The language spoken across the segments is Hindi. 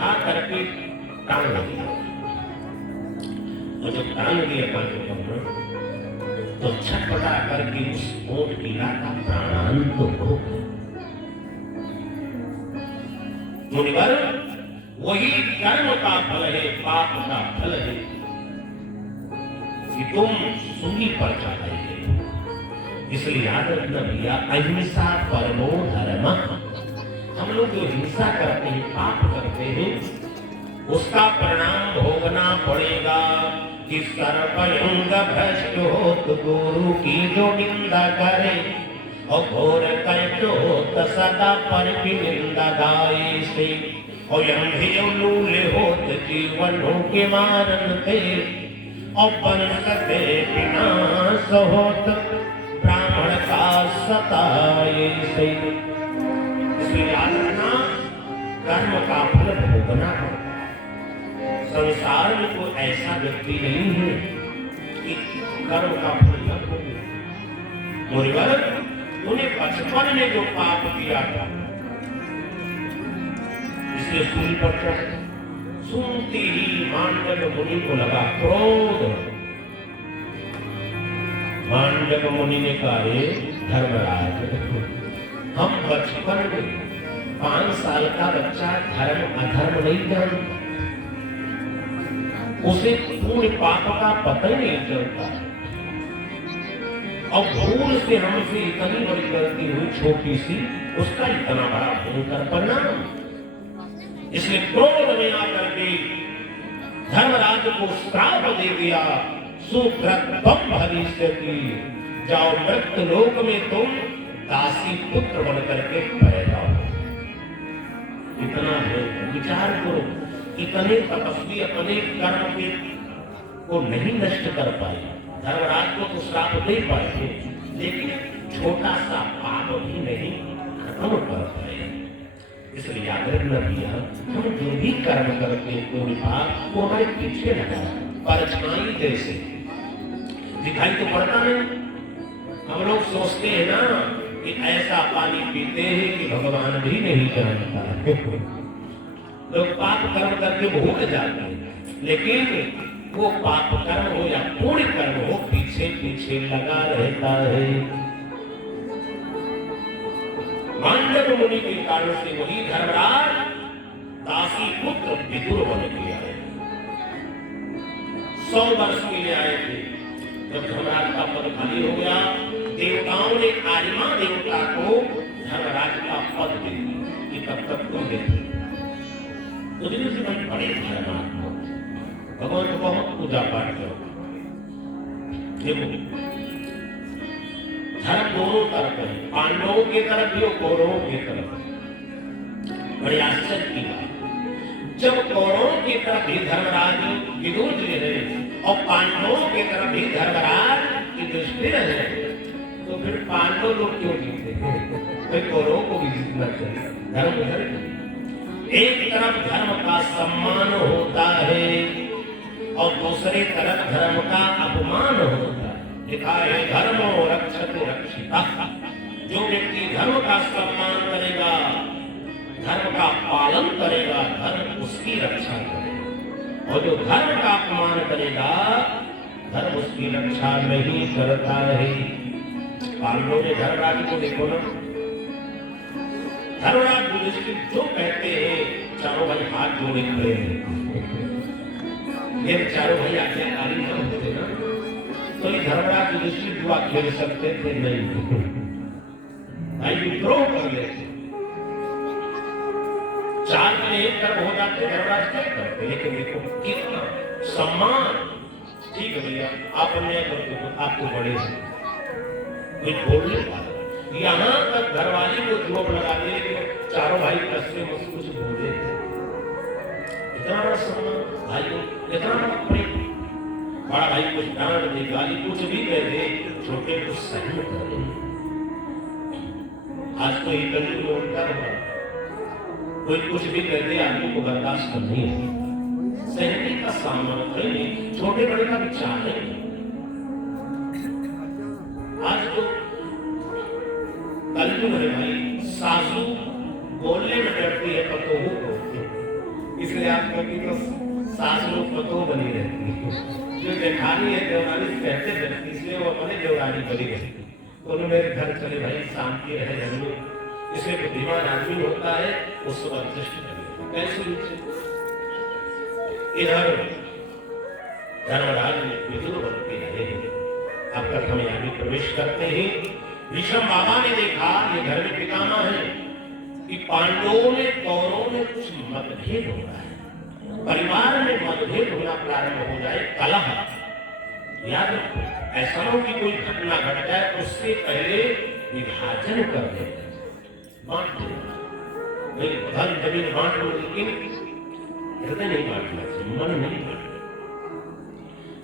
उठा करके टांग दिया, और जब टांग दिया कांटों पर तो छटपटा करके उस ओट कीड़ा का प्राणांत हो गया। मुनिवर, वही कर्म का फल है, पाप का फल है कि तुम सूली पर चढ़ाइए। इसलिए याद रखना भैया, अहिंसा परमो धर्मः। हम लोग जो हिंसा करते हैं, पाप करते हैं, उसका परिणाम भोगना पड़ेगा। कि सर्पयंग भ्रष्ट हो तो गुरु की जो निंदा करे, और घोर कष्ट हो तो सदा पर की निंदा गाये से। और यंधी लूल हो तो जीवनों के मारन थे, और बनते विनाश होत ब्राह्मण का सताये से। इसलिए याद रखना, कर्म का फल भोगना पड़ता। संसार में कोई ऐसा व्यक्ति नहीं है कि कर्म का फल न भोगे। मुनिवर, उन्हें बचपन में जो पाप किया था, इसलिए सूली पर चढ़। सुनते ही मांडव मुनि को लगा क्रोध। मांडव मुनि ने कहा, धर्मराज, हम बचपन में 5 साल का बच्चा धर्म अधर्म नहीं जानता, उसे पूर्ण पाप का पता ही नहीं चलता, और भूल से हमसे इतनी बड़ी गलती हुई छोटी सी, उसका इतना बड़ा भयंकर परिणाम। इसलिए क्रोध में आकर के धर्मराज को श्राप दे दिया, सुकृतम भविष्यति, जाओ मृत्यु लोक में तुम दासी पुत्र बन करके पैदा हो। इतना विचार करो, इतने तपस्वी अपने कर्म के को नहीं नष्ट कर पाए। धर्मराज को तो श्राप दे पाए, लेकिन छोटा सा पाप भी नहीं खत्म कर पाए। इसलिए याद रखना भैया, हम जो भी कर्म करते हैं पूर्ण पाप, वो हमारे पीछे लगा परछाई जैसे दिखाई तो पड़ता नहीं। हम लोग सोचते हैं ना कि ऐसा पानी पीते हैं कि भगवान भी नहीं जानता। लोग पाप कर्म करके भूल जाते हैं, लेकिन वो पाप कर्म हो या पुण्य कर्म हो, पीछे पीछे लगा रहता है। मांडव मुनि के कारण से वही धर्मराज दासी पुत्र विदुर बन गया है। 100 वर्ष के लिए आए थे। जब धर्मराज का पद खाली हो गया, देवताओं ने आर्यमा देवता को धर्मराज का पद दे दिया कि तब तक तुम देते। उस दिन से भाई बड़े धर्मात्मा, भगवान को बहुत पूजा पाठ करो। देखो, धर्म दोनों तरफ है, पांडवों की तरफ भी और कौरवों की तरफ। बड़ी आश्चर्य की बात, जब कौरवों की तरफ भी धर्मराज विदुर जी रहे और पांडवों की तरफ भी धर्मराज की दृष्टि रहे, तो फिर पांडव लोग क्यों जीते? भाई कौरवों को भी जीतना चाहिए। धर्म धर्म एक तरफ धर्म का सम्मान होता है और दूसरी तरफ धर्म का अपमान होता है। लिखा है धर्मो रक्षते रक्षिता। जो व्यक्ति धर्म का सम्मान करेगा, धर्म का पालन करेगा, धर्म उसकी रक्षा करेगा, और जो धर्म का अपमान करेगा, धर्म उसकी रक्षा नहीं करता है। पांडवों ने धर्मराज को देखो ना, धर्मराज युधिष्ठिर जो कहते हैं, चारों भाई हाथ जोड़े खड़े हैं। ये चारों भाई आज्ञाकारी न होते ना, तो ये धर्मराज युधिष्ठिर जुआ खेल सकते थे नहीं, भाई विद्रोह कर लेते। 4 में 1 कर्म हो जाते, धर्मराज क्या करते? लेकिन देखो कितना सम्मान। ठीक है भैया, आप अन्याय करते हो, आपको बड़े से कोई बोलने वाला, यहाँ तक घरवाली को चोट लगा दे, लेकिन चारों भाई कष्ट में कुछ बोले। इतना बड़ा सम्मान भाइयों, इतना बड़ा प्रेम। बड़ा भाई कुछ डांट दे, गाली कुछ भी कह दे, छोटे को सहन करे। आज तो ये कल को उल्टा हुआ, कोई कुछ भी कह दे, आदमी को बर्दाश्त करनी है, सहने का सामना करने, छोटे बड़े का विचार है। आज तो कलयुग है भाई, सासू बोलने में डरती है पतोहू को, इसलिए आप कभी तो सास लोग पतो बनी रहती है, जो जेठानी है देवरानी कहते रहती, इसलिए वो अपने देवरानी बनी रहती। तो मेरे घर चले भाई, शांति रहे घर में। इसलिए बुद्धिमान आदमी होता है उस पर दृष्टि करेगा कैसे रूप से। इधर धर्मराज विदुर बन के रहे हैं। अब तक हम यहाँ प्रवेश करते ही विषम बाबा ने देखा, ये घर में पितामह है, कि पांडवों में कौरवों में कुछ मतभेद हो रहा है, परिवार में मतभेद होना प्रारंभ हो जाए, कलह। याद रखो, ऐसा हो कि कोई घटना घट जाए उससे पहले विभाजन कर देते, बांट दो, धन जमीन बांट लो, लेकिन हृदय नहीं बांटना चाहिए, मन नहीं बांटना।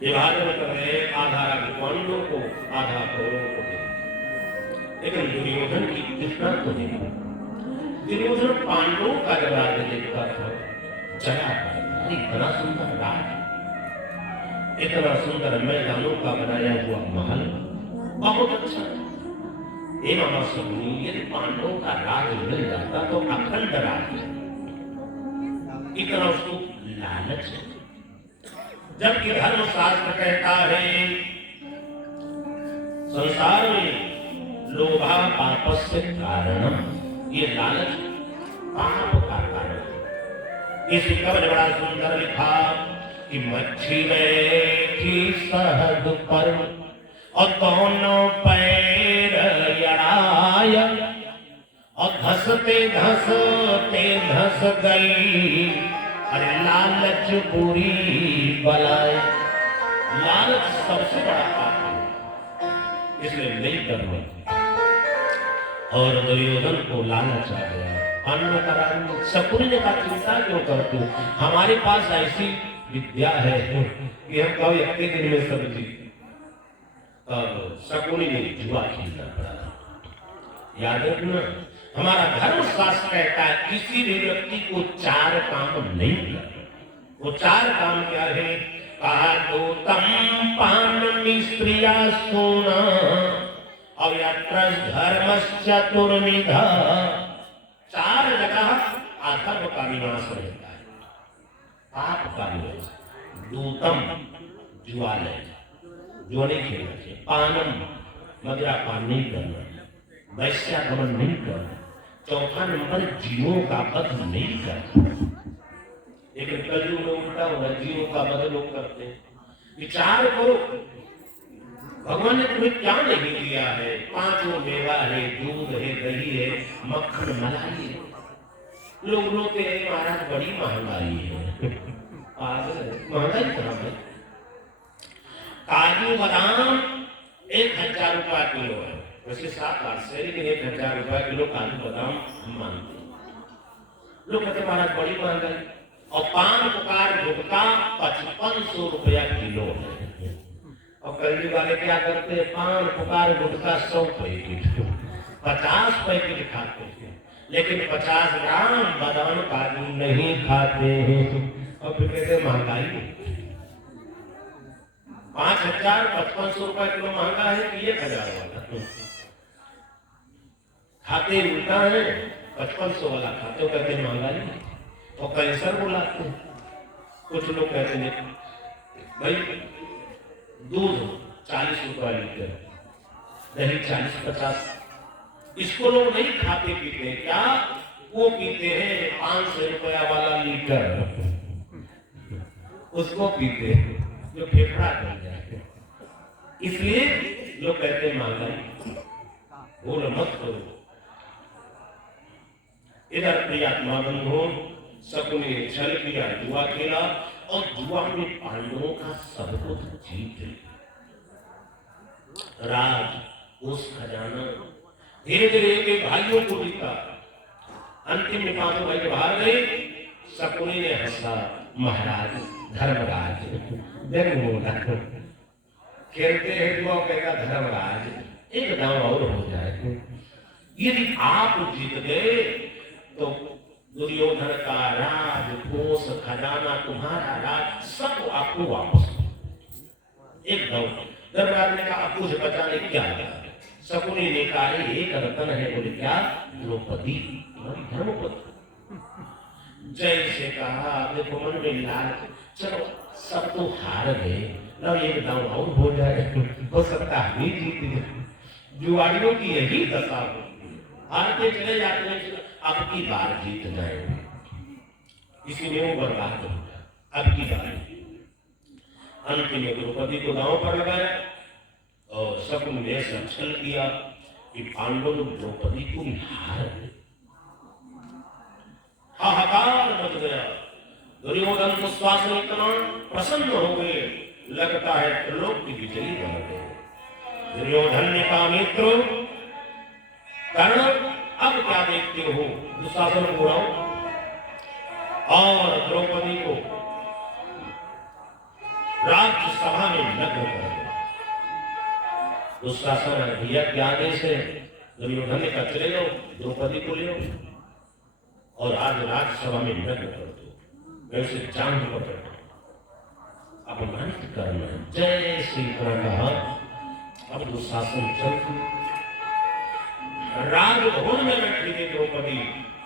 विभाजन कर रहे, आधा पांडवों को आधा कौरवों को दे, लेकिन दुर्योधन की कृष्णा तो नहीं। दुर्योधन पांडवों का जब राज्य देखता था, जया का इतना सुंदर राज, इतना सुंदर मैदानों का बनाया हुआ महल, बहुत अच्छा। मामा सुनी, यदि पांडवों का राज मिल जाता तो अखंड राज, इतना उसको लालच है। जबकि धर्मशास्त्र कहता है संसार में लोभा पापस्य कारणम, ये लालच पाप का कारण है। इसी कवच बड़ा सुंदर लिखा कि मच्छी की सहद पर और दोनों पैर अड़ाया, और धसते धसते धस गई, अरे लालच बुरी बलाए। लालच सबसे बड़ा पाप है, इसलिए नहीं करना। और दुर्योधन को लालच आ गया, अन्न कराने। शकुनी ने कहा, चिंता क्यों करते हो, हमारे पास ऐसी विद्या है कि हम कभी एक दिन में सब जीते। शकुनी ने जुआ खेलना पड़ा। याद रखना, हमारा धर्म शास्त्र कहता है किसी भी व्यक्ति को 4 काम नहीं करना। वो 4 काम क्या है? कहा तो तम पान स्त्रिया सोना और धर्मश्चतुर्विधा। 4 जगह अधर्म का विनाश रहता है, पाप का विनाश। दूतम जुआलय, जुआ नहीं खेलना चाहिए। पानम, मदिरा पान नहीं करना। वैश्यागमन नहीं करना। चौथा नंबर, जीवों का वध नहीं करना। लेकिन कलयुग में उल्टा होगा, जीवों का वध लोग करते हैं। विचार करो, भगवान ने तुम्हें क्या नहीं दिया है? 5 मेवा है, दूध है, दही है, मक्खन मलाई है। लोग रोते हैं, महाराज बड़ी महंगाई है। महंगाई कहाँ है? काजू बादाम 1000 रुपया किलो है, वैसे 7-8 से, लेकिन 1000 रुपया किलो काजू बादाम हम मानते हैं। लोग कहते महाराज बड़ी महंगाई। और पान पुकार गुटखा 5500 रुपया किलो है। और कलयुग वाले क्या करते हैं? पान पुकार गुटखा 100 पैकेट, 50 पैकेट खाते हैं, लेकिन 50 ग्राम बादाम काजू नहीं खाते हैं। और फिर कहते महंगाई। 5000 5500 रुपया किलो महंगा है कि 1000 वाला? खाते उल्टा है, 5500 वाला खाते हो, कहते महंगाई। और कैंसर बुलाते हैं। कुछ लोग कहते हैं भाई दूध 40 रुपया लीटर, दही 40-50, इसको लोग नहीं खाते पीते। क्या वो पीते हैं? 500 रुपया वाला लीटर, उसको पीते हैं जो फेफड़ा कर जाए। इसलिए लोग कहते हैं महंगाई। बोल मत करो। इधर प्रियात्मा बंधु, शकुनी ने छल किया, जुआ खेला, और जुआ में पांडवों का सब कुछ जीत लिया। राज, उस खजाना धीरे धीरे एक भाइयों को जीता। अंतिम में 5 भाई बाहर गए। शकुनी ने हंसा, महाराज धर्मराज खेलते हैं जुआ, कहता धर्मराज एक दांव और हो जाए, यदि आप जीत गए तो दुर्योधन का राज, कोष, खजाना, तुम्हारा राज सब आपको वापस। एक दांव। धर्मराज ने कहा कुछ बचाने क्या लगा? शकुनी ने कहा एक रतन है। बोले क्या? द्रौपदी, धर्मपति। जैसे कहा देखो मन में लाल, चलो सब तो हार गए, लो एक दांव और हो जाए, हो सकता है ही जीत जाए। जुआड़ियों की यही दशा होती है, हारते चले जाते हैं, अब की बार जीत जाए, इसीलिए वो बर्बाद हो गया। अब की बार अंत में द्रौपदी को दांव पर लगाया और शकुन ने छल किया कि पांडव द्रौपदी को हार गए। हाहाकार मच गया। दुर्योधन दुशासन इतना प्रसन्न हो गए, लगता है त्रिलोक की विजयी बन गए। दुर्योधन ने कहा मित्र कर्ण अब क्या देखते हो, दुशासन को बुलाओ और द्रौपदी को राज्यसभा में नग्न कर दो। दुशासन भैया के आदेश है। दुर्योधन ने कहा चले जाओ द्रौपदी को ले और आज राज्यसभा में नग्न कर दो, मैं उसे चांद पर अपमानित करना है। जय श्री कृष्ण कहा। अब दुशासन चल राजभवन में बैठी थी द्रौपदी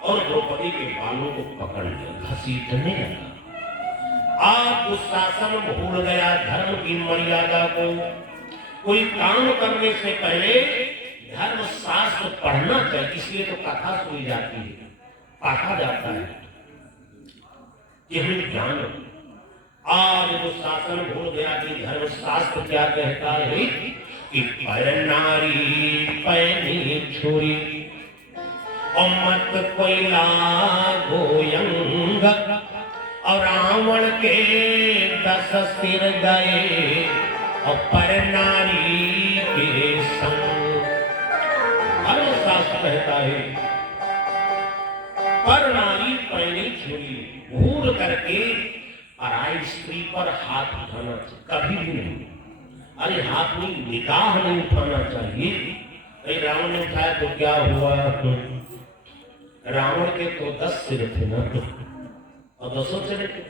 और द्रौपदी के बालों को पकड़ लिया, घसीटने लगा। आप दुशासन भूल गया धर्म की मर्यादा को। कोई काम करने से पहले धर्म शास्त्र पढ़ना चाहिए, इसलिए तो कथा सुनी जाती है, पढ़ा जाता है कि हमें ज्ञान। आज दुशासन भूल गया कि धर्म शास्त्र क्या कहता है कि पर नारी पैनी छोरी और मत कोई लागो यंग, और रावण के 10 सिर गए और पर नारी के संग। धर्म शास्त्र कहता है पर नारी पैनी छुरी, भूल करके पराई स्त्री पर हाथ उठाना कभी भी नहीं। अरे हाथ में निकाह नहीं उठाना चाहिए। रावण ने उठाया तो क्या हुआ, रावण के तो 10 सिर थे ना, और 10 सिर थे,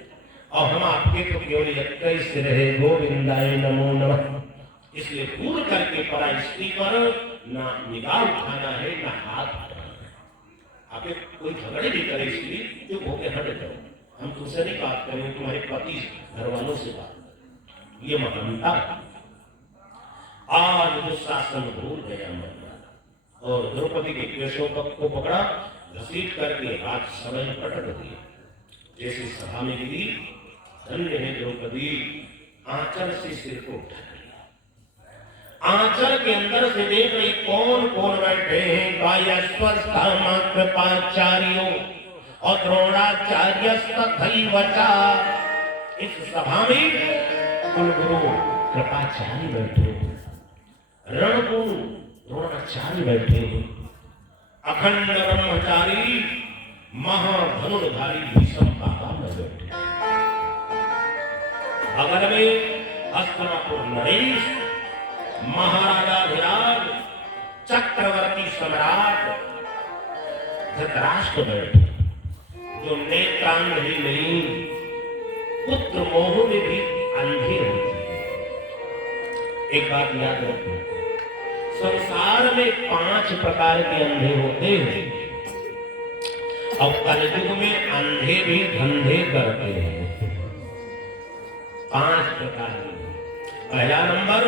और हम आपके तो केवल 21 सिर है। गोविंदाय नमो नमः। इसलिए भूल करके पराई स्त्री पर ना निगाह उठाना है ना हाथ उठाना है। आप कोई झगड़े भी करे इसलिए चुप होकर हट जाओ, हम तुमसे नहीं बात करेंगे, तुम्हारे पति घर वालों से बात करें, ये महानता। आज दुशासन भूल गया मरना और द्रौपदी के केशों को पकड़ा, घसीट करके हाथ समय पटक दिया। जैसे सभा में गिरी, धन्य है द्रौपदी, आंचल से सिर को उठा लिया। आंचल के अंदर से देख रही कौन कौन बैठे हैं, गायस्वर कृपाचार्यों और द्रोणाचार्य तथैवचा। इस सभा में कुलगुरु कृपाचार्य बैठे, रणगुरु द्रोणाचार्य बैठे, अखंड ब्रह्मचारी महाधनुर्धारी भीष्म बाबा में बैठे। बगल में हस्तिनापुर नरेश, महाराजाधिराज चक्रवर्ती सम्राट धृतराष्ट्र बैठे, जो नेत्रांधी नहीं, पुत्र मोह में भी अंधे होते हैं। एक बात याद रखो, संसार में 5 प्रकार के अंधे होते हैं और कलयुग में अंधे भी धंधे करते हैं। 5 प्रकार के। पहला नंबर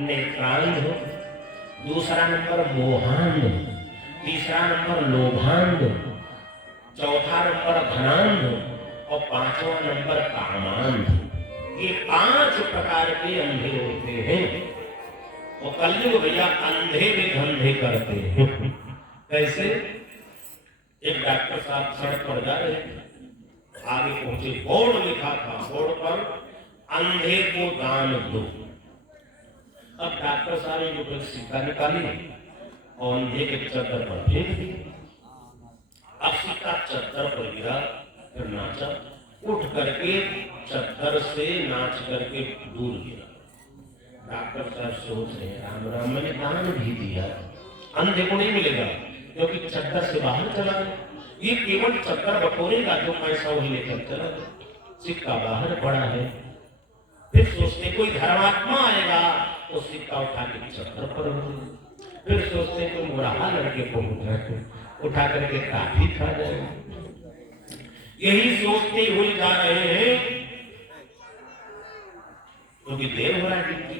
नेत्रांध, दूसरा नंबर मोहांध, तीसरा नंबर लोभांध, चौथा नंबर धनांध और 5वां नंबर कामांध। ये 5 प्रकार के अंधे होते हैं। और कलयुग भैया अंधे भी धंधे करते हैं। कैसे? एक डॉक्टर साहब सड़क पर जा रहे थे, आगे पहुंचे, बोर्ड लिखा था, बोर्ड पर अंधे को दान दो। अब डॉक्टर साहब ने जो सिक्का निकाली और अंधे के चद्दर पर फेंक दी। अब सिक्का चद्दर पर गिरा, फिर नाचा, उठ करके चद्दर से नाच करके दूर गिरा। डॉक्टर साहब सोच रहे हैं राम राम, मैंने दान भी दिया, अंधे को नहीं मिलेगा क्योंकि चद्दर से बाहर चला गया। ये केवल चद्दर बटोरेगा, जो पैसा वही लेकर चला गया, सिक्का बाहर पड़ा है। फिर सोचते कोई धर्मात्मा आएगा तो सिक्का उठा के चद्दर पर, फिर सोचते कोई मुराहा लड़के को उठा करके काफी खा जाएगा। यही सोचते हुए जा रहे हैं क्योंकि देर हो रहा है ड्यूटी।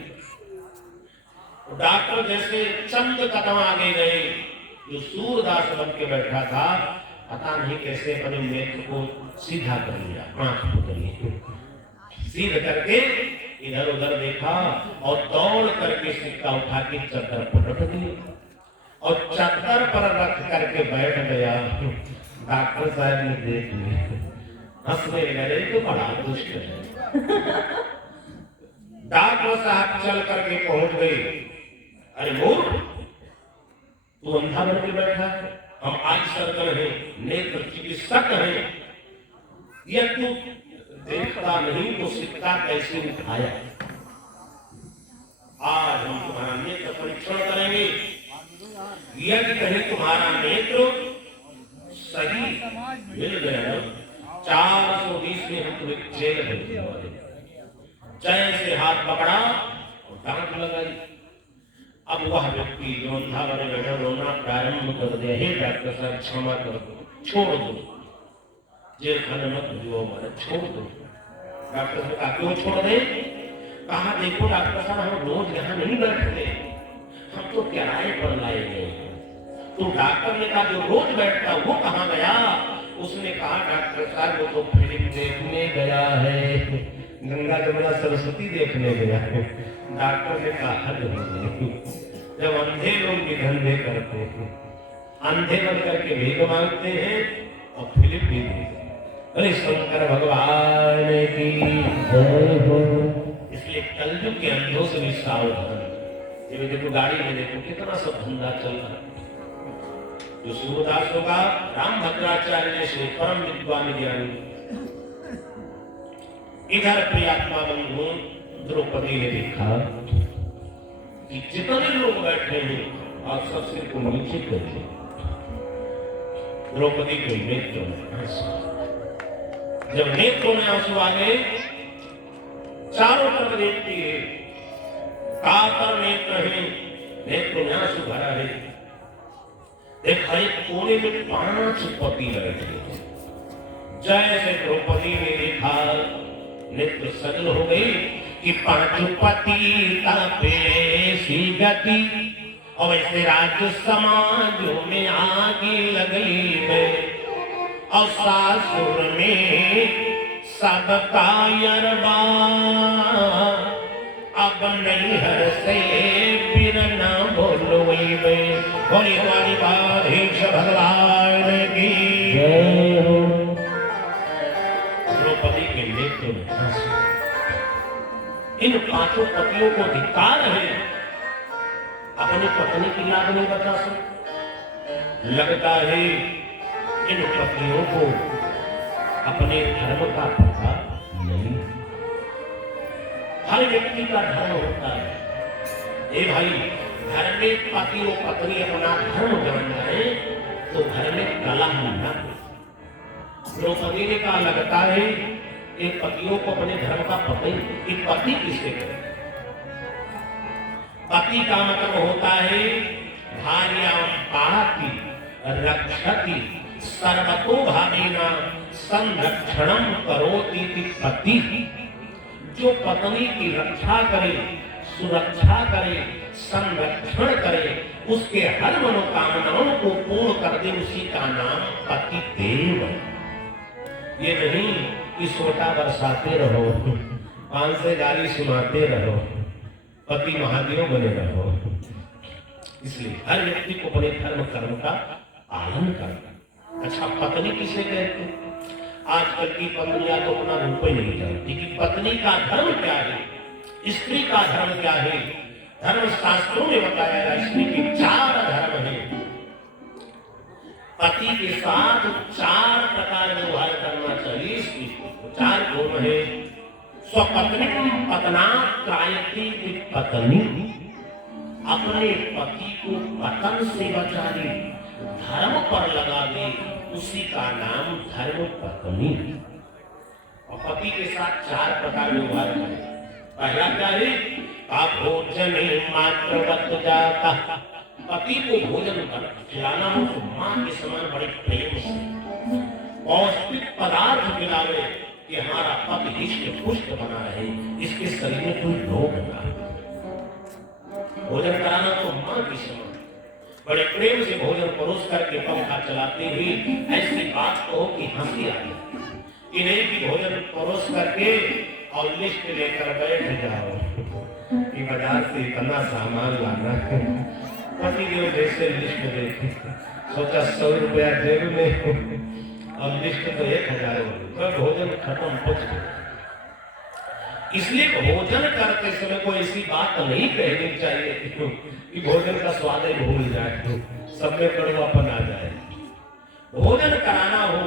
डॉक्टर जैसे चंद कदम आगे गए, जो सूरदास बन के बैठा था पता नहीं कैसे अपने नेत्र को सीधा कर लिया, आंख पकड़ी, सीधा करके इधर उधर देखा और दौड़ करके सिक्का उठा के चद्दर पर रख दिया और चद्दर पर रख करके बैठ गया। डॉक्टर साहब ने देख लिया, हंसने लगे, तो बड़ा दुष्ट है। डॉक्टर साहब चल करके पहुंच गए। अरे मूर्ख, तू अंधा बन के बैठा है, हम आई सर्जन है, नेत्र चिकित्सक है, या तू देखता नहीं तो सिक्का कैसे उठाया? आज हम तुम्हारा नेत्र परीक्षण करेंगे, यदि कहीं तुम्हारा नेत्र सही मिल गया 420 में हम तुम्हें जेल भेजने वाले। चैन से हाथ पकड़ा और डांट लगाई। अब वह व्यक्ति जो अंधा बने बैठा रोना प्रारंभ कर दिया, हे डॉक्टर साहब क्षमा कर दो, छोड़ दो, जेल खाने मत जो हमारे छोड़ दो। डॉक्टर साहब कहा क्यों छोड़ दे? कहा देखो डॉक्टर साहब, हम रोज यहाँ नहीं बैठते, हम तो किराए पर लाए गए। तो डॉक्टर ने कहा जो रोज बैठता वो कहाँ गया? उसने कहा डॉक्टर साहब वो तो फिल्म देखने गया है, गंगा जमुना सरस्वती देखने गया है। डॉक्टर ने कहा हद हो गई, जब अंधे लोग भी धंधे करते हैं, अंधे बन करके भीख मांगते हैं और फिल्म भी देखते। अरे शंकर भगवान की जय हो। इसलिए कलयुग के अंधों से भी सावधान। ये देखो गाड़ी में देखो कितना सब धंधा चल रहा है। जो सूरदास होगा राम भद्राचार्य से परम विद्वान ज्ञानी। इधर प्रियात्मा बंधु द्रौपदी ने देखा कि जितने लोग बैठे हैं और सबसे को नीचे कर दिया। द्रौपदी के नेत्रों में आंसू, जब नेत्रों में आंसू आ गए, चारों तरफ देखती है, कातर नेत्र है, नेत्रों में आंसू भरा है। एक कोने में 5 पति बैठे। जैसे द्रौपदी ने देखा नेत्र सजल हो गई कि 5 पति तापे सी गति, और ऐसे राज्य समाजों में आगे लगी है, और सासुर में सबका यरबा, अब नहीं हर से फिर न बोलो में। बोली हमारी बाधीश भगवान की जय हो। द्रौपदी के नेत्र में आंसू। इन 5 पतियों को धिक्कार है, अपनी पत्नी की याद नहीं बचा सकते। लगता है इन पतियों को अपने धर्म का पता नहीं। हर व्यक्ति का धर्म होता है। ये भाई घर में पति और पत्नी अपना धर्म जान जाए तो घर में कलह ना हो। द्रौपदी ने कहा लगता है ये पतियों को अपने धर्म का पता ही नहीं कि पति किसे करे। पति का मतलब होता है भार्यां पाति रक्षति सर्वतो भावेना संरक्षणम करोति पति। जो पत्नी की रक्षा करे, सुरक्षा करे, संरक्षण करे, उसके हर मनोकामनाओं को पूर्ण कर दे, उसी का नाम पति देव। ये नहीं कि सोटा बरसाते रहो, पान से गाली सुनाते रहो, पति महादेव बने रहो। इसलिए हर व्यक्ति को अपने धर्म कर्म का पालन करना। अच्छा, पत्नी किसे कहते हैं? आजकल की पत्नियां तो अपना रूप ही नहीं जानती कि पत्नी का धर्म क्या है, स्त्री का धर्म क्या है। धर्म शास्त्रों में बताया गया स्त्री के 4 धर्म है। पति के साथ 4 प्रकार व्यवहार करना चाहिए। स्त्री को 4 गुण है। स्वपत्नी पतना त्रायती पत्नी, अपने पति को पतन से बचा ले, धर्म पर लगा दे, उसी का नाम धर्म पत्नी। और पति के साथ 4 प्रकार व्यवहार करें। पहला क्या है? आप भोजन मातृवत जाता। पति को भोजन कर खिलाना हो तो मां के समान बड़े प्रेम से, पौष्टिक पदार्थ खिलावे कि हमारा पति हिष्ट पुष्ट बना रहे, इसके शरीर में कोई रोग ना। भोजन कराना तो मां की समान, बड़े प्रेम से भोजन परोस करके पंखा चलाते हुए ऐसी बात कहो कि हंसी आ जाए कि नहीं कि भोजन परोस करके और लिस्ट लेकर बैठ जाओ कि बाजार से इतना सामान लाना है। पति देव जैसे लिस्ट देखे, सोचा 100 रुपया जेब में और लिस्ट तो 1000 रुपये, भोजन खत्म पच गया। इसलिए भोजन करते समय कोई ऐसी बात नहीं कहनी चाहिए कि भोजन का स्वाद ही भूल जाए, सब में कड़वापन आ जाए। भोजन कराना हो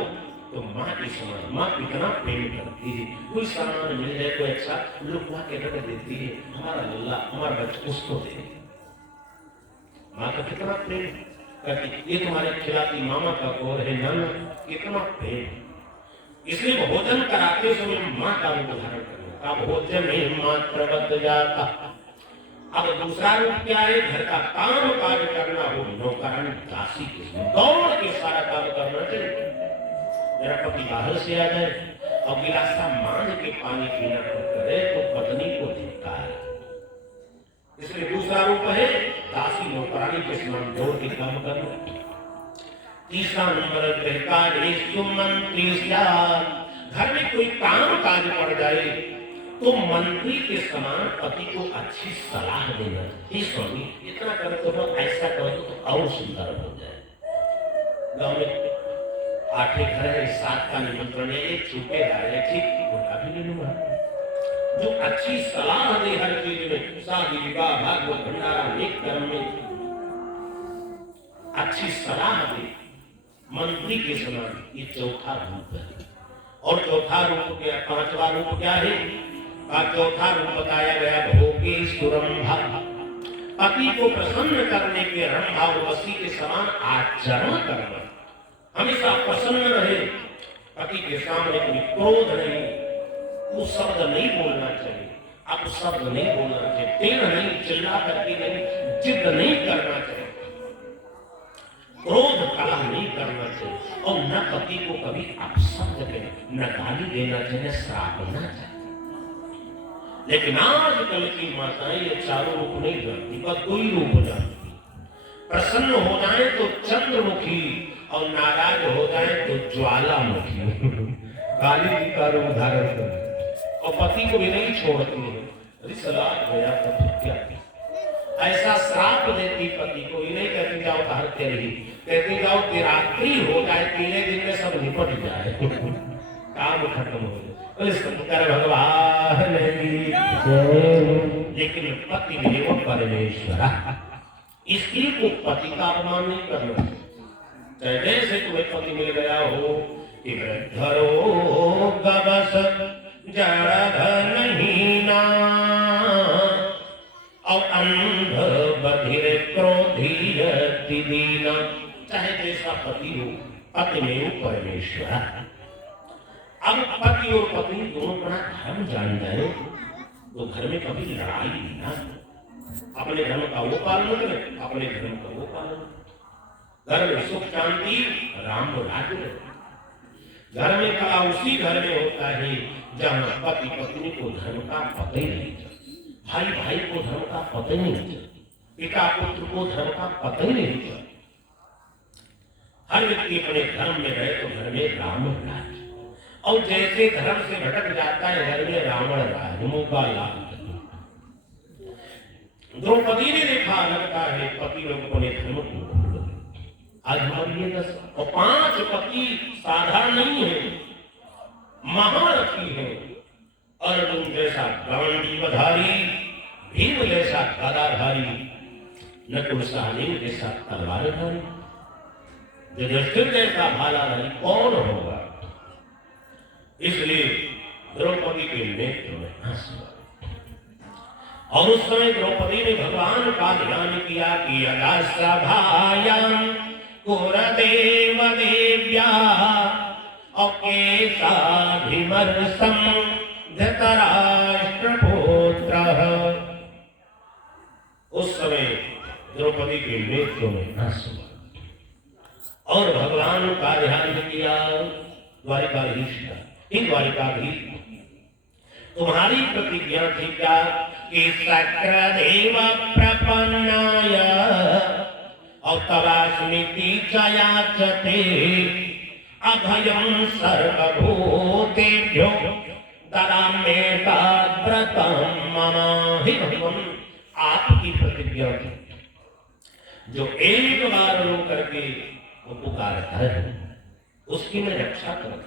तो माँ की समान, माँ कितना प्रेम करती है। कोई सामान मिल जाए कोई अच्छा, लुकवा के रख देती है, हमारा लल्ला हमारा बच्चा उसको दे। माँ का कितना प्रेम करती, ये तुम्हारे खिलाती मामा का कोर है नाना, कितना प्रेम। इसलिए भोजन कराते समय माँ का रूप धारण करना। अब भोजन में मात्र जाता। अब दूसरा रूप क्या है? घर का काम कार्य करना हो, नौकरानी दासी के दौड़ के सारा काम करना चाहिए। मेरा पति बाहर से आ जाए और गिलासा मांझ के पानी पीना करे तो पत्नी को धिक्कार है। इसलिए दूसरा रूप है दासी नौकरानी के समान दौड़ के काम करना। तीसरा नंबर मंत्री, घर में कोई काम काज पड़ जाए तो मंत्री के समान पति को अच्छी सलाह देना। हे स्वामी इतना कर तो ऐसा करो तो और सुंदर हो जाए। गाँव में 8 घर है, 7 का निमंत्रण है, एक छूटेदार है, ठीक उनका भी नहीं लूंगा। जो अच्छी सलाह दे हर चीज में, शादी विवाह भागवत भंडारा एक कर्म में अच्छी सलाह दे, मंत्री के समान, ये चौथा रूप है। और चौथा रूप क्या, 5वां रूप क्या है? चौथा रूप बताया गया भोगेश्वरंभा, पति को प्रसन्न करने के रंभा उर्वशी के समान आचरण करना। हमेशा प्रसन्न रहे, पति के सामने कोई क्रोध नहीं, वो शब्द नहीं बोलना चाहिए, अब शब्द नहीं बोलना चाहिए, तेल नहीं, चिल्ला करके नहीं, जिद नहीं करना चाहिए, क्रोध कलह नहीं करना चाहिए, और न पति को कभी अपशब्द के न गाली देना चाहिए, श्राप देना चाहिए। लेकिन आजकल की माताएं ये चारों रूप नहीं जानती, बस 2 ही रूप जानती। प्रसन्न हो जाए तो चंद्रमुखी और नाराज हो जाए तो ज्वालामुखी। काली जी का रूप धारण कर और पति को भी नहीं छोड़ती है। रिसलात गया तो क्या ऐसा श्राप देती पति को, ही नहीं कहती जाओ हरते रही, कहती जाओ रात्रि हो जाए, 3 दिन में सब निपट जाए, काम खत्म हो जाए। शंकर भगवान लेकिन पति में वो परमेश्वर, स्त्री को पति का अपमान नहीं करना। जैसे तुम्हें पति मिल गया हो कि धरो गबस जड़हीना और अंध बधिर क्रोधी दीना, चाहे जैसा पति हो, पति में वो परमेश्वर। अब पति और पत्नी दोनों अपना धर्म जान जाए तो घर में कभी लड़ाई नहीं ना। अपने धर्म का वो पालन करें, अपने धर्म का वो पालन। घर में सुख शांति राम राज्य। घर में कला उसी घर में होता है जहां पति पत्नी को धर्म का पता ही नहीं, भाई भाई को धर्म का पता ही नहीं, पिता पुत्र को धर्म का पता ही नहीं। हर व्यक्ति अपने धर्म में रहे तो घर में राम राज्य, और जैसे धर्म से भटक जाता है घर में रावण राज, मुंह का लाल। द्रौपदी ने देखा लगता है पति लोग अपने धर्म को भूल गए। आज हमारी ये 10 और 5 पति साधारण नहीं है, महारथी है। अर्जुन जैसा गांडीवधारी, भीम जैसा गदाधारी, नकुल सहदेव जैसा तलवारधारी, युधिष्ठिर जैसा भालाधारी कौन होगा? इसलिए द्रौपदी के नेत्र में आंसू, और उस समय द्रौपदी ने भगवान का ध्यान किया कि यदा सभायां कुरदेव देव्या अकेशाभिमर्शं धृतराष्ट्रपुत्रः। उस समय द्रौपदी के नेत्रों में आंसू और भगवान का ध्यान किया द्वारिकाधीश था। इन द्वारिकाधीश तुम्हारी प्रतिज्ञा थी क्या कि सक्र प्रपन्नाय अवतरास्मिति चयाचते अभयं सर्वभूतेभ्यो ददाम्येतव्रतं मम। हे भगवान, आपकी प्रतिज्ञा थी, जो एक बार रो करके वो पुकारता है उसकी मैं रक्षा करूं।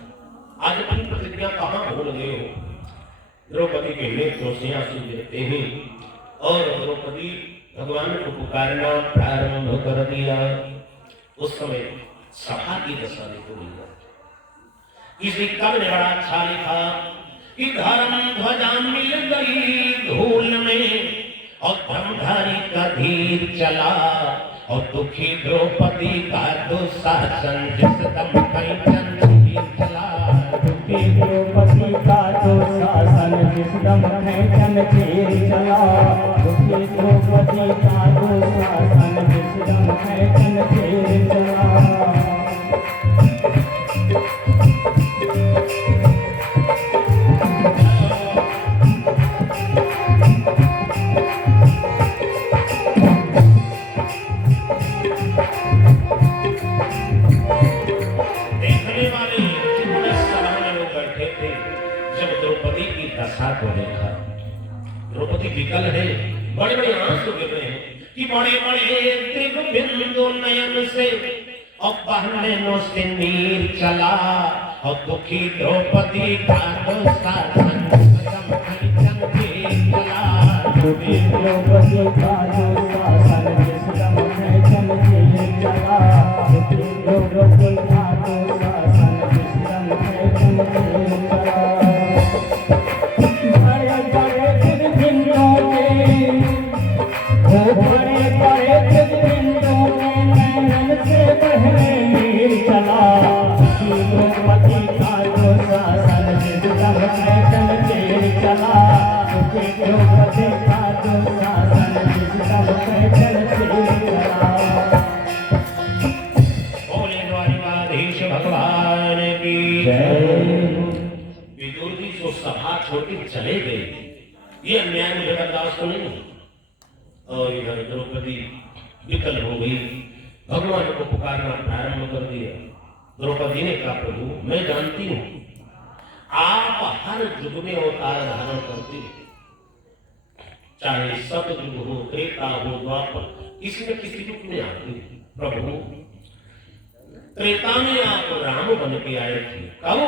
आज अपनी प्रतिज्ञा कहां भूल गए हो? द्रौपदी के नेत्रों से आंसू गिरते हैं और द्रौपदी भगवान को पुकारना प्रारंभ कर दिया। उस समय सभा की दशा देखो। किसी कवि ने बड़ा अच्छा लिखा कि धर्म ध्वजा मिल गई धूल में और धर्मधारी का धीर चला और दुखी द्रौपदी का दुशासन जिस दम कंचन तीर चला। दुखी द्रौपदी का दुशासन जिस दम कंचन तीर चला। दुखी द्रौपदी का दुशासन जिस दम कंचन तीर चला। को देखा, द्रौपदी विकल है, बड़े बड़े आंसू गिर रहे हैं कि बड़े बड़े बिंदु नयन से और बहने नो से नीर चला और दुखी द्रौपदी का दुशासन कंचन तीर चला। दुखी द्रौपदी का दुशासन जिस दम कंचन तीर चला। दुखी द्रौपदी का दुशासन जिस दम कंचन तीर चला। बड़े बड़े बिंदु में नयन से बहने नीर चला। द्रौपदी का दुशासन जिस दम कंचन तीर चला। दुखी द्रौपदी का दुशासन जिस दम कंचन तीर चला। बोले द्वारिकाधीश भगवान की जय। विदुर जी जो सभा छोटी चले गए, ये अन्याय मुझे बर्दाश्त नहीं। और इधर द्रौपदी विकल हो गई, भगवान को पुकारना प्रारंभ कर दिया। द्रौपदी ने कहा, प्रभु मैं जानती हूं आप हर युग में अवतार धारण करते हैं, चाहे सतयुग हो, त्रेता हो, द्वापर, किसी न किसी युग में आते हैं। प्रभु त्रेता में आप राम बन के आए थे, कब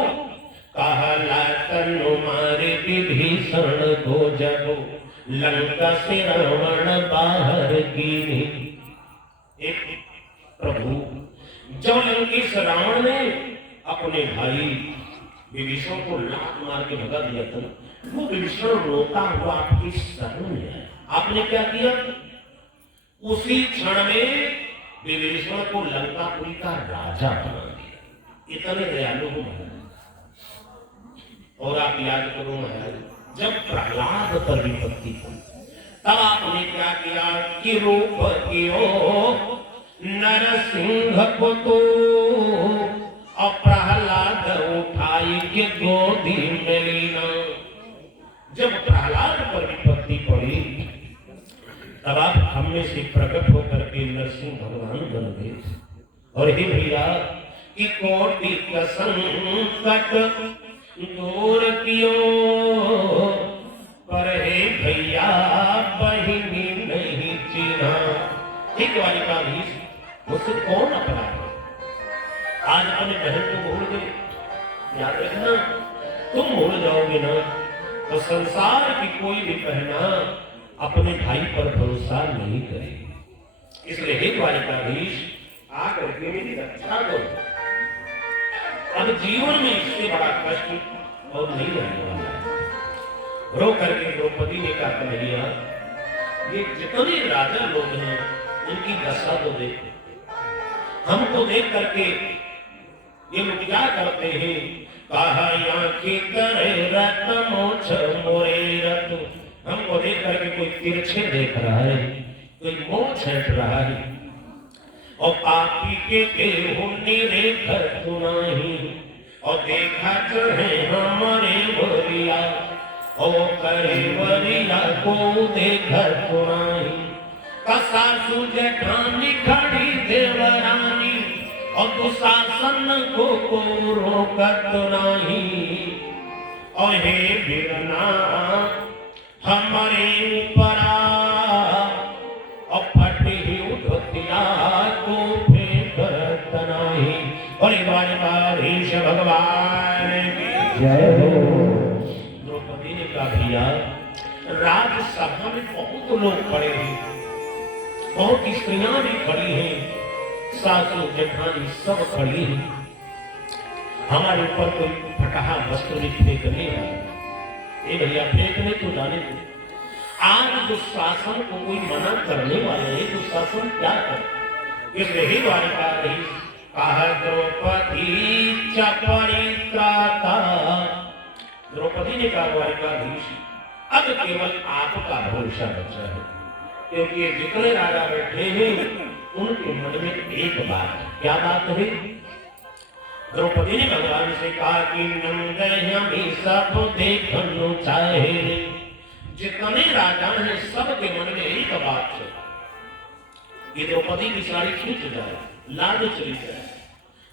कहला तनु मारे विभीषण को जब लंका से रावण बाहर कीनी। एक प्रभु जब लंकेश रावण ने अपने भाई विभीषण को लात मार के भगा दिया था, वो विभीषण रोता हुआ आपकी शरण में आया। आपने क्या किया? उसी क्षण में विभीषण को लंकापुरी का राजा बना दिया। इतने दयालु हो महाराज। और आप याद करो महाराज, जब प्रहलाद पर विपत्ति हुई तब आपने क्या किया कि रूप कियो नरसिंह को तो और प्रहलाद उठाई के गोदी में लीना। जब प्रहलाद पर विपत्ति पड़ी तब आप हम में से प्रकट होकर के नरसिंह भगवान बन गए। और हे भैया कि कोटि का संकट दूर कियो पर हे भैया बहिनी नहीं चिन्हा। एक द्वारिकाधीश मुझसे कौन अपराध है? आज अपने बहन को भूल गए, याद रखना तुम भूल जाओगे ना तो संसार की कोई भी बहना अपने भाई पर भरोसा नहीं करेगी। इसलिए हे द्वारिकाधीश आकर के मेरी रक्षा करो। अब जीवन में इससे बड़ा कष्ट और नहीं रहने वाला है। रो करके द्रौपदी ने कहा, कन्हैया ये जितने राजा लोग हैं उनकी दशा तो देखो, हमको देख करके ये लोग क्या करते हैं? कहा आंखें करे रत मोछ मोरे रत। हमको देख करके कोई तिरछे देख रहा है, कोई मोछ हट रहा है। और आपी के निरेख सुनाही और देखा जो है हमारे बोरिया ओ करे बरिया को देखा सुनाई सासू जेठानी खड़ी देवरानी और दुशासन को रोकत नहीं और हे बिरना हमारे ऊपर और फटी उठतिया को फेंकत नहीं। और एक बार ईश भगवान की जय हो। द्रौपदी ने कहा भैया राजसभा में बहुत लोग खड़े हैं, बहुत स्त्रियां भी खड़ी हैं, सासू जेठानी सब खड़ी हैं, हमारे ऊपर कोई फटाहा वस्त्र भी फेंकने वाला ये भैया फेंकने तो जाने दो। आज दुशासन को कोई मना करने वाले है, दुशासन क्या करे। इसलिए ही द्वारिका रही कहा द्रौपदी च परित्राता। द्रौपदी ने कहा द्वारिकाधीश अब केवल आपका भरोसा बचा है, क्योंकि ये जितने राजा बैठे हैं उनके मन में एक बात है। क्या बात है? द्रौपदी ने भगवान से कहा कि नंदयमी सब देखनो चाहे। जितने राजा हैं सबके मन में एक बात है, ये द्रौपदी की साड़ी खींच जाए, लाज चली जाए।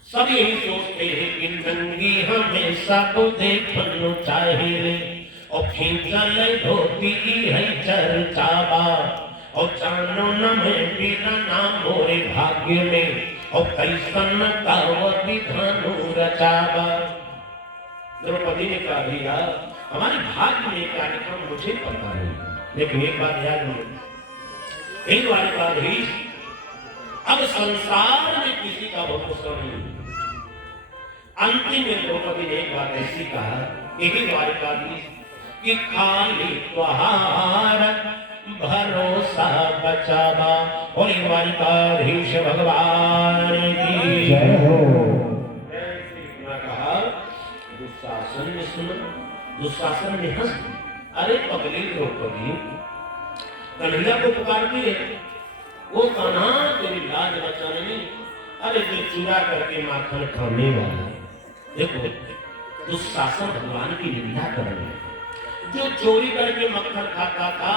सब यही सोचते हैं कि नंगी हमें सब देखनो चाहे और खींचल धोती है चर्चावा और जानो न में बिना नाम मोरे भाग्य में और कैसन कावत विधानु रचावा। द्रौपदी ने कहा भैया हमारे भाग्य में क्या लिखा मुझे पता नहीं, लेकिन एक बात याद रहे एक बार का अब संसार में किसी का भरोसा नहीं। अंतिम में द्रौपदी ने एक बात ऐसी कहा यही द्वारिकाधीश कि खाली त्वहार भरोसा बचावा। और एक द्वारिकाधीश भगवान की जय हो। कहा दुशासन ने सुना, दुशासन ने हंस अरे पगली द्रौपदी कन्हैया को पुकारती है, वो कान्हा तेरी लाज बचाने में अरे जो चुरा करके माखन खाने वाला। देखो दुशासन भगवान की निंदा कर रहे हैं, जो चोरी करके मक्खन खाता था,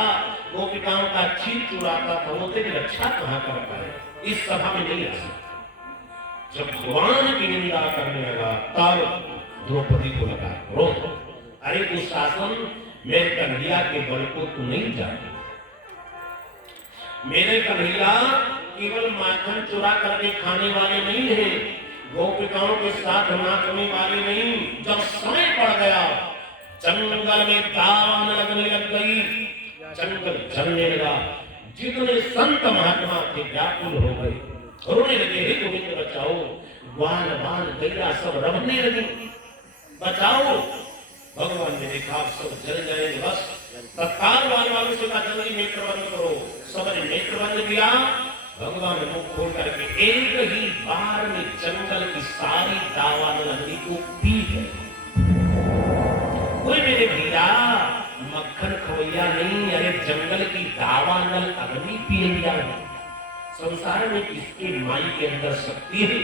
गोपिकाओं का चीर चुराता था, वो तेरी रक्षा कहां कर पाए, इस सभा में नहीं आ सकता। जब भगवान की निंदा करने लगा तब द्रौपदी को लगा क्रोध, अरे दुशासन मेरे कन्हैया के बल को तू नहीं जानती। मेरे कन्हैया केवल माखन चुरा करके खाने वाले नहीं है, गोपिकाओं के साथ नाचने वाले नहीं। जब समय पड़ गया जंगल में दान लगने लग गई, जंगल जलने लगा, जितने संत महात्मा थे व्याकुल हो गए, रोने लगे हे गोविंद बचाओ, ग्वाल बाल गैया सब रमने लगे, बचाओ। भगवान ने देखा सब जल जाएंगे, बस तत्काल वालों से कहा जल्दी नेत्र बंद करो। सबने नेत्र बंद किया, भगवान मुख खोल करके एक ही बार में जंगल की सारी दावान नगरी को पी गए। कोई मेरे भैया मक्खन खोया नहीं, अरे जंगल की दावानल अग्नि पी लिया। संसार में किसके माई के अंदर शक्ति है,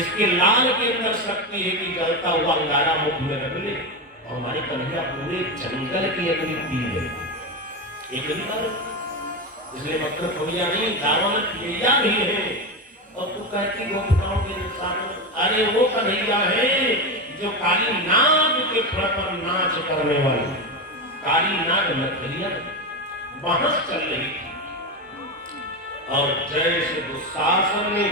इसके लाल के अंदर शक्ति है कि जलता हुआ अंगारा मुख में रख ले, और हमारे कन्हैया पूरे जंगल की अग्नि पी गए एक बार। इसलिए मक्खन खोया नहीं, दावानल पिया भी है। और तू कहती गोपिकाओं के नुकसान, अरे वो कन्हैया है जो काली नाग के फर पर नाच करने वाली, काली नाग नथलिया वहां चल रही थी। और जैसे दुशासन ने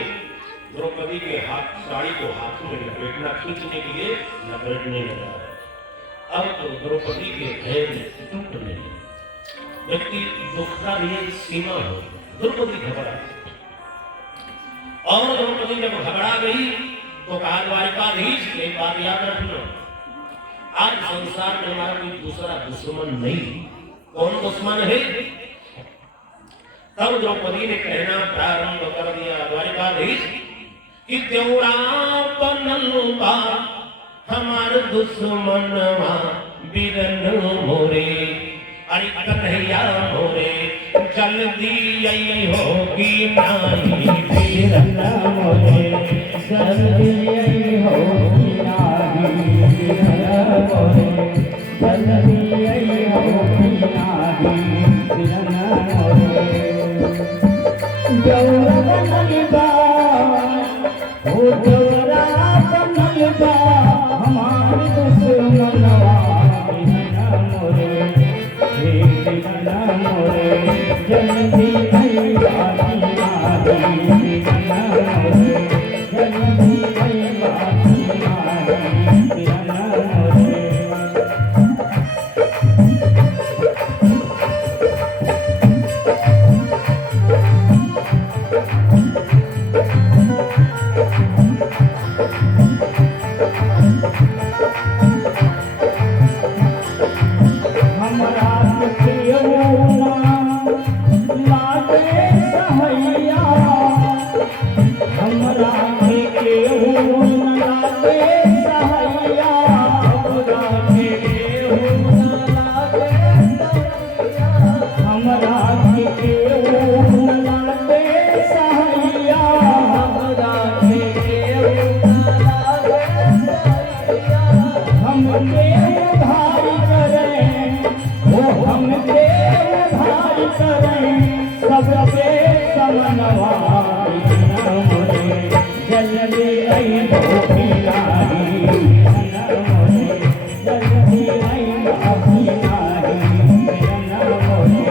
द्रौपदी के हाथ साड़ी को हाथ में लपेटना खींचने के लिए लपेटने लगा, अब तो द्रौपदी के धैर्य टूट गए। व्यक्ति दुख का भी एक सीमा हो। द्रौपदी घबरा, और द्रौपदी जब घबरा गई तो कहा द्वारिकाधीश से बात याद रखना, आज संसार में हमारा कोई दूसरा दुश्मन नहीं। कौन दुश्मन है? तब द्रौपदी ने कहना प्रारंभ कर दिया, द्वारिकाधीश कि त्योरा बनल बा हमार दुश्मनवा बिरन मोरे, अरे कन्हैया मोरे जल्दी आई होगी नाई बिरन मोरे जल्दी आई होगी बनल बा ओ देवरा बनल बा हमार दुश्मनवा बिना मोरे हे बिना मोरे जल्दी अइबा दीवानी बिना मोरे जल्दी अइबा दीवानी बिना मोरे हमरा केहुना लागे सहैया हमरा केहुना लागे सहैया हमरा केहुना लागे सहैया हमरा केहुना लागे सहैया हमरा केहुना लागे सहैया हमके उधार करें वो हमके उधार करें सबके समनवा बिना मोरे जल्दी अइबो बिलारी बिना मोरे जल्दी अइबो बिलारी बिना मोरे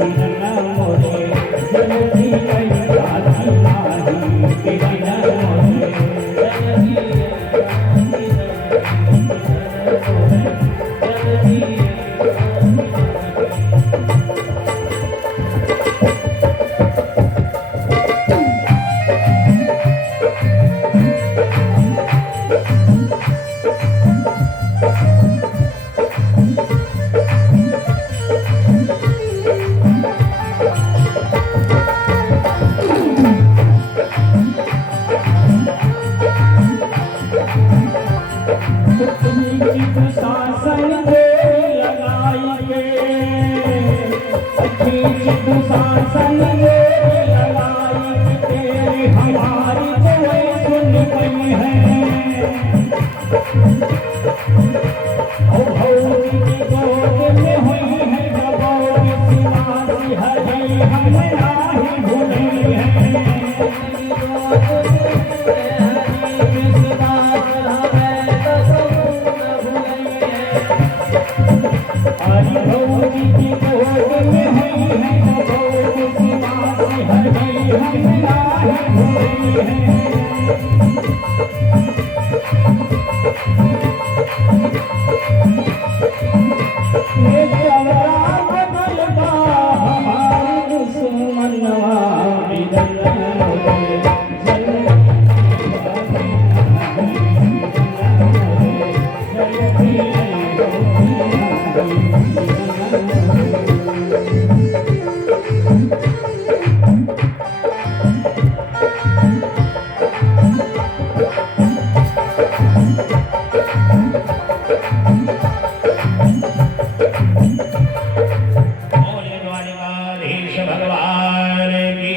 बिना मोरे जल्दी अइबा दीवानी बिना मोरे जल्दी शासन को लगाई के शासन को लगाई के हमारी कोई सुन गई है भौरी की गोद में हुई है गौरी सिवासी हरी हम नाही भूली है हरी भौरी की गोद में हुई है गौरी सिवासी हरी हम नाही भूली है ये चवरा बनल बा हमार दुश्मनवा बिना मोरे जल्दी भगवान की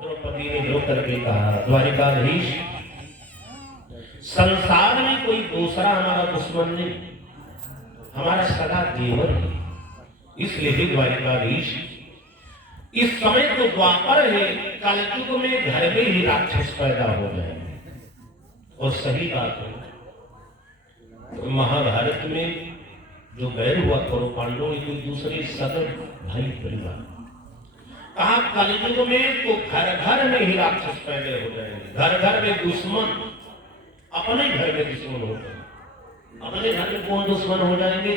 द्रौपदी ने जो करके कहा द्वारिकाधीश संसार में कोई दूसरा हमारा दुश्मन नहीं, हमारा सदा देवर है। इसलिए ही द्वारिकाधीश इस समय तो द्वापर है, कलयुग में घर में ही राक्षस पैदा हो जाए। और सही बात है, तो महाभारत में जो बैर हुआ करो पांडव एक दूसरे सदर भाई परिवार, कहा कलयुग में तो घर घर में ही राक्षस पैदा हो जाएंगे। घर घर में दुश्मन, अपने घर में दुश्मन हो जाएंगे। अपने घर में कौन दुश्मन हो जाएंगे?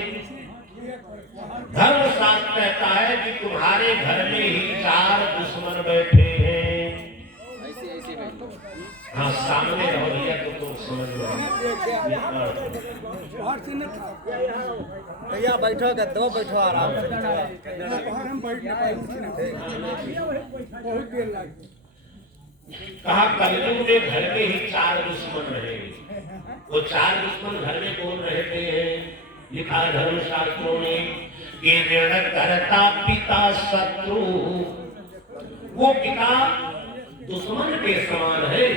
धर्मशास्त्र कहता है कि तुम्हारे घर में ही 4 दुश्मन बैठे हैं। हाँ सामने रहो भैया तो तुम समझ लो। भैया बैठो दो बैठो आराम से कहा कलयुग में घर में ही 4 दुश्मन रहेंगे। वो 4 दुश्मन घर में कौन रहते हैं? लिखा धर्म शास्त्रों में कि ऋण करता पिता शत्रु, वो पिता दुश्मन के समान है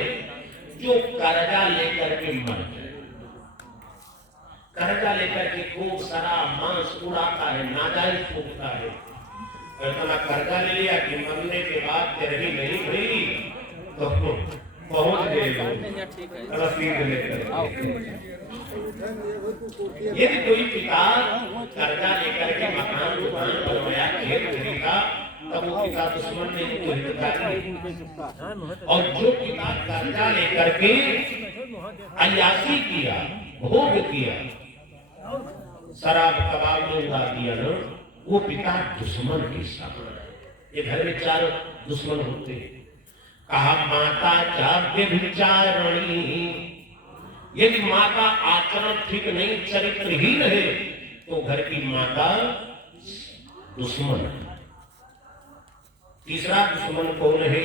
जो कर्जा लेकर के मर जाए। कर्जा लेकर के खूब शराब मांस उड़ाता है, नाजायज फूकता है। इतना कर्जा ले लिया कि मरने के बाद तेरही नहीं भरी तो पहुंच गए रसीद लेकर। यदि कोई पिता कर्जा लेकर के मकान दुकान बनवाया, खेत खरीदा, तब वो पिता दुश्मन नहीं तो हितकारी। और जो पिता कर्जा लेकर के अय्याशी किया, भोग किया, शराब कबाब में उड़ा दिया ना, वो पिता दुश्मन के समान है। ये घर में 4 दुश्मन होते हैं। कहा माता जाव्य विचारणी, यदि माता आचरण ठीक नहीं, चरित्रहीन है, तो घर की माता दुश्मन है। तीसरा दुश्मन कौन है?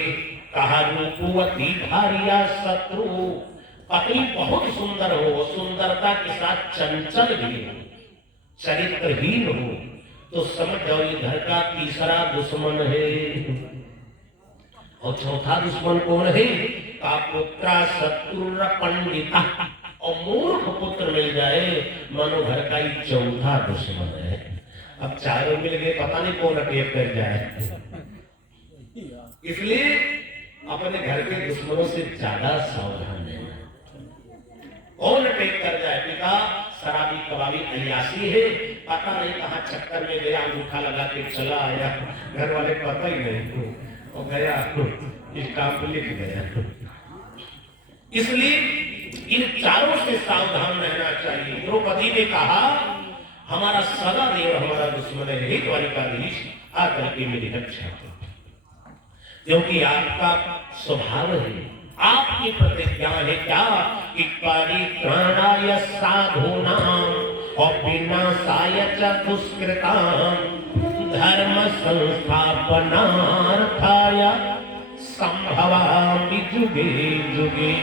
कहा रूपवती भारिया शत्रु, पत्नी बहुत सुंदर हो, सुंदरता के साथ चंचल भी हो, चरित्रहीन हो, तो समझ जाओ ये घर का तीसरा दुश्मन है। और चौथा दुश्मन कौन है? का पुत्रा शत्रु पंडिता, और मूर्ख पुत्र मिल जाए, मानो घर का ही चौथा दुश्मन है। अब चारों मिल गए, पता नहीं कौन अटैक कर जाए। इसलिए अपने घर के दुश्मनों से ज्यादा सावधान रहना। कौन अटैक कर जाए? पिता शराबी कबाबी अय्याशी है, पता नहीं कहाँ चक्कर में गया, अंगूठा लगा के चला आया, घर वाले पता ही नहीं, और गया इस काम को लिख गया। इसलिए इन चारों से सावधान रहना चाहिए। द्रौपदी ने कहा हमारा सदा देव हमारा दुश्मन है, हे द्वारिकाधीश आकर के मेरी रक्षा करो, क्योंकि आपका स्वभाव है, आपकी प्रतिज्ञा है क्या कि परित्राणाय साधूनां और विनाशाय च दुष्कृतां धर्म संस्थापनार्थाय संभवामि जुगे जुगे।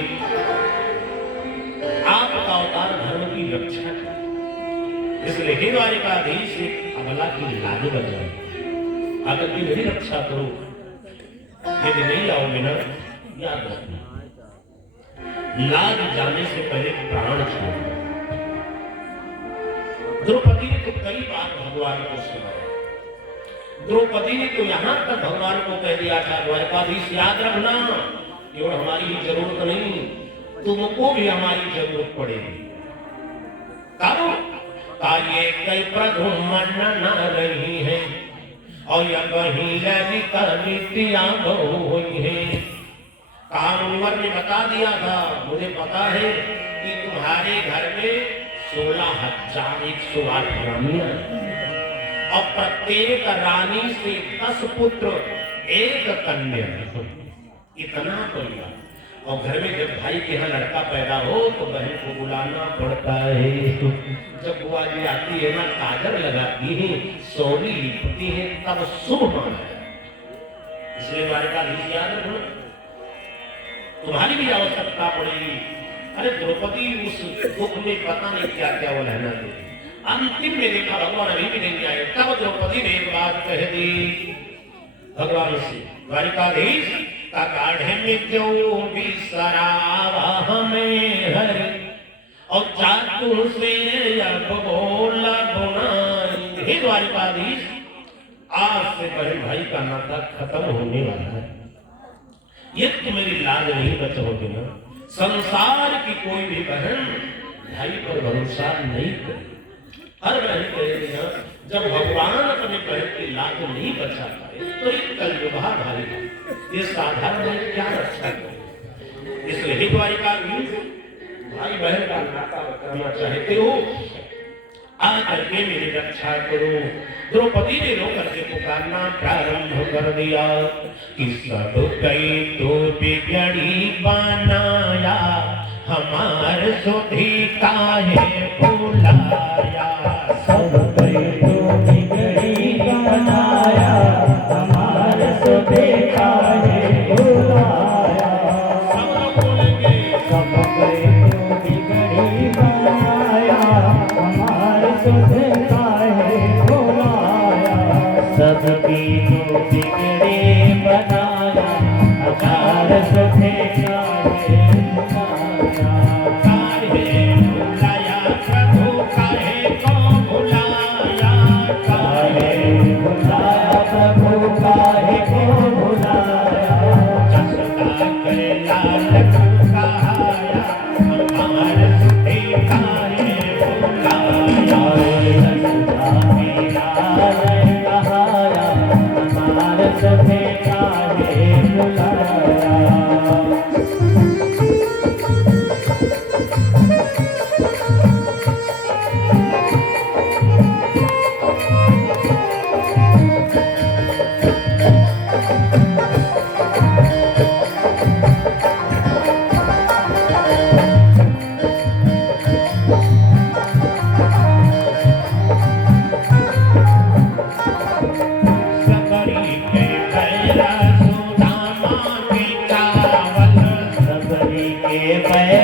आपका अवतार धर्म की रक्षा है, इसलिए हे द्वारिकाधीश अबला की लाज बचाओ, अगर की मेरी रक्षा करो। यदि नहीं आओगे ना, याद रखना लाज जाने से पहले प्राण छोड़ो। द्रौपदी ने तो कई बार भगवान को सुनाया। द्रौपदी ने तो यहां तक भगवान को कह दिया था, द्वारिकाधीश याद रखना, केवल हमारी ही जरूरत नहीं, तुमको भी हमारी जरूरत पड़ेगी। कब? ये कई प्रधुमन न रही है और यह वही ललिता नीतियां हुई है। कानूनवर ने बता दिया था, मुझे पता है कि तुम्हारे घर में 16,108 रानियां, और प्रत्येक रानी से 10 पुत्र 1 कन्या, इतना परिवार। और घर में जब भाई के यहाँ लड़का पैदा हो तो बहन को बुलाना पड़ता है। जब बुआ जी आती है ना, काजल लगाती है, सोनी लिपती है, तब शुभ माना है। इसलिए द्वारिकाधीश याद रखो, तुम्हारी भी आवश्यकता पड़ेगी। अरे द्रौपदी उस दुख में पता नहीं क्या क्या वो रहना दे। अंतिम में देखा भगवान अभी भी नहीं आए, तब द्रौपदी ने एक बात कह दी भगवान से, द्वारिकाधीश का गाढ़े में क्यों भी सरावा हमें हर, और चातुर से अब बोला बुनाई। हे द्वारिकाधीश, आज से बहन भाई का नाता खत्म होने वाला है। ये तो मेरी लाज नहीं बचाओगे ना। संसार की कोई भी बहन भाई पर भरोसा नहीं करे। हर बहन कहेगी ना, जब भगवान अपने बहन की लाज नहीं बचा पाए तो एक कलयुगा भाई, ये साधारण है, क्या रक्षा करे। इसलिए हे द्वारिकाधीश, भाई बहन का नाता बचाना चाहते हो, आकर के मेरी रक्षा करो। द्रौपदी ने रो करके पुकारना प्रारंभ कर दिया कि सब कई तो बिगड़ी बनाया, हमार सुधी काहे बुलाया। सब कई तो बिगड़ी बनाया, हमार सुधे काहे बुलाया। सब लोग बोलेंगे सब कई तो बिगड़ी बनाया, हमार सुधे काहे बुलाया। सबकी तो बिगड़ी बनाया, हमार सुधे काहे बुलाया। काहे बुलाया प्रभु काहे को बुलाया। काहे बुलाया प्रभु काहे को बुलाया। जसता के लाल कहाया, हमार सुधी काहे बुलाया। हमार सभे काहे बुलाया। सबरी के पैरा सुदामा के चावल। सबरी के पैरा